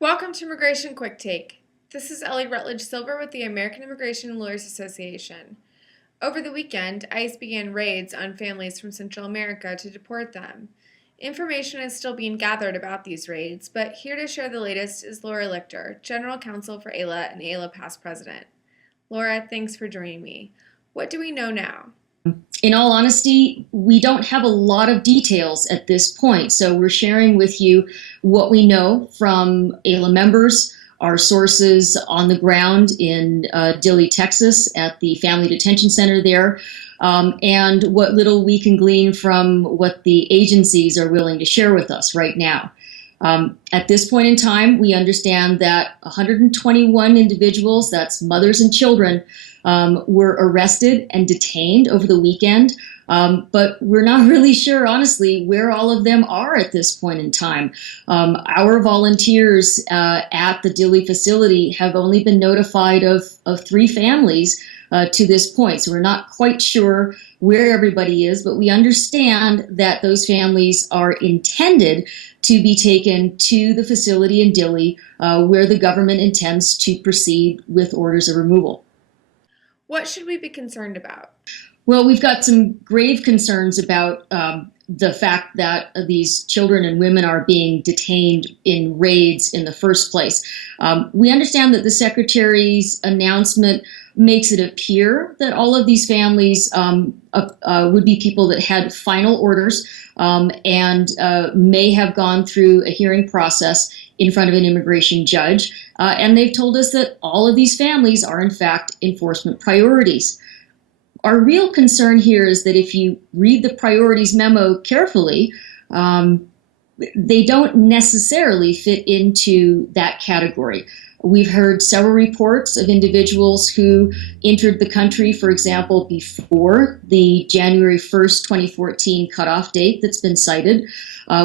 Welcome to Immigration Quicktake. This is Ellie Rutledge Silver with the American Immigration Lawyers Association. Over the weekend, ICE began raids on families from Central America to deport them. Information is still being gathered about these raids, but here to share the latest is Laura Lichter, General Counsel for AILA and AILA past president. Laura, thanks for joining me. What do we know now? In all honesty, we don't have a lot of details at this point, so we're sharing with you what we know from AILA members, our sources on the ground in Dilley, Texas, at the Family Detention Center there, and what little we can glean from what the agencies are willing to share with us right now. At this point in time, we understand that 121 individuals, that's mothers and children, were arrested and detained over the weekend, but we're not really sure, honestly, where all of them are at this point in time. Our volunteers at the Dilley facility have only been notified of 3 families to this point, so we're not quite sure where everybody is, but we understand that those families are intended to be taken to the facility in Dilley, where the government intends to proceed with orders of removal. What should we be concerned about? Well, we've got some grave concerns about the fact that these children and women are being detained in raids in the first place. We understand that the Secretary's announcement makes it appear that all of these families would be people that had final orders and may have gone through a hearing process in front of an immigration judge. And they've told us that all of these families are, in fact, enforcement priorities. Our real concern here is that if you read the priorities memo carefully, they don't necessarily fit into that category. We've heard several reports of individuals who entered the country, for example, before the January 1st, 2014 cutoff date that's been cited.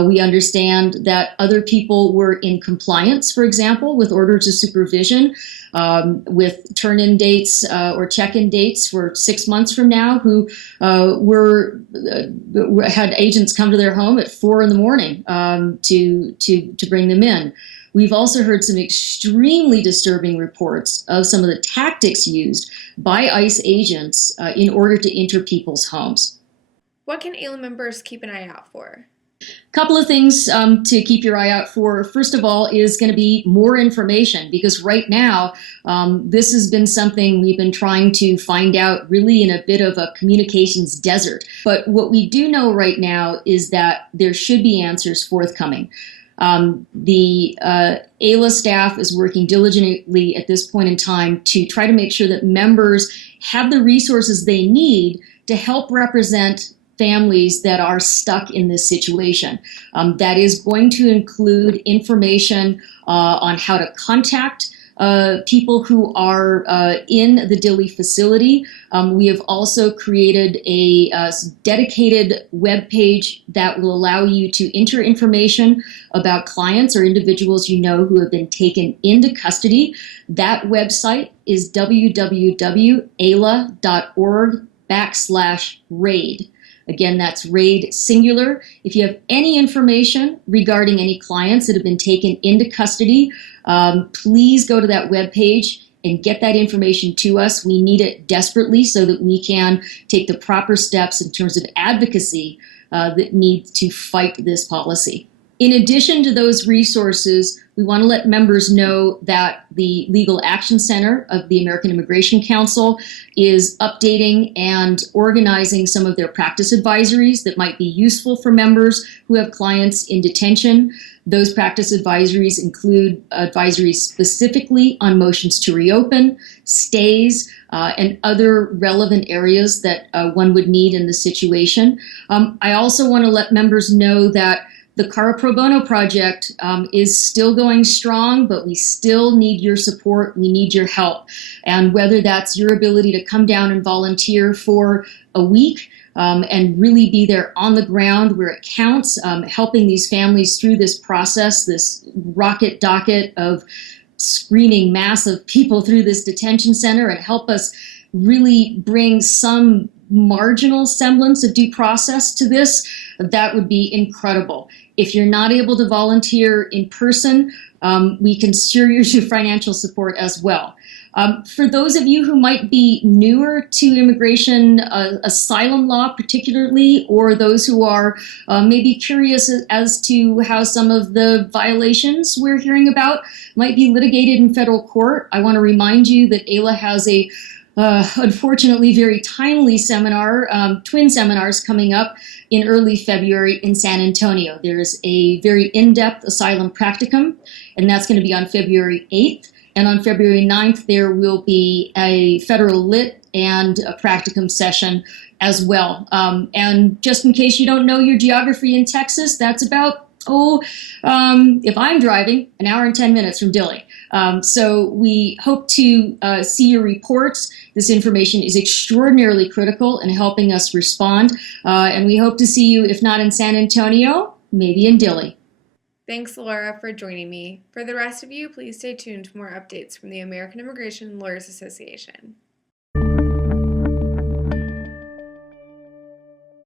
We understand that other people were in compliance, for example, with orders of supervision, with turn-in dates or check-in dates for 6 months from now, who had agents come to their home at 4 in the morning to bring them in. We've also heard some extremely disturbing reports of some of the tactics used by ICE agents in order to enter people's homes. What can AILA members keep an eye out for? Couple of things to keep your eye out for. First of all is going to be more information, because right now this has been something we've been trying to find out really in a bit of a communications desert. But what we do know right now is that there should be answers forthcoming. The AILA staff is working diligently at this point in time to try to make sure that members have the resources they need to help represent families that are stuck in this situation. That is going to include information on how to contact people who are in the Dilley facility. We have also created a dedicated web page that will allow you to enter information about clients or individuals you know who have been taken into custody. That website is www.aila.org/raid. Again, that's RAID singular. If you have any information regarding any clients that have been taken into custody, please go to that webpage and get that information to us. We need it desperately so that we can take the proper steps in terms of advocacy that needs to fight this policy. In addition to those resources, we want to let members know that the Legal Action Center of the American Immigration Council is updating and organizing some of their practice advisories that might be useful for members who have clients in detention. Those practice advisories include advisories specifically on motions to reopen, stays, and other relevant areas that one would need in this situation. I also want to let members know that the Cara Pro Bono project is still going strong, but we still need your support. We need your help. And whether that's your ability to come down and volunteer for a week and really be there on the ground where it counts, helping these families through this process, this rocket docket of screening mass of people through this detention center, and help us really bring some marginal semblance of due process to this, that would be incredible. If you're not able to volunteer in person, we can steer you to financial support as well. For those of you who might be newer to immigration asylum law particularly, or those who are maybe curious as to how some of the violations we're hearing about might be litigated in federal court, I want to remind you that AILA has a unfortunately very timely seminar, twin seminars coming up in early February in San Antonio. There's a very in-depth asylum practicum, and that's going to be on February 8th. And on February 9th, there will be a federal lit and a practicum session as well. And just in case you don't know your geography in Texas, that's about, if I'm driving, an hour and 10 minutes from Dilley. So we hope to see your reports. This information is extraordinarily critical in helping us respond. And we hope to see you, if not in San Antonio, maybe in Dilley. Thanks, Laura, for joining me. For the rest of you, please stay tuned for more updates from the American Immigration Lawyers Association.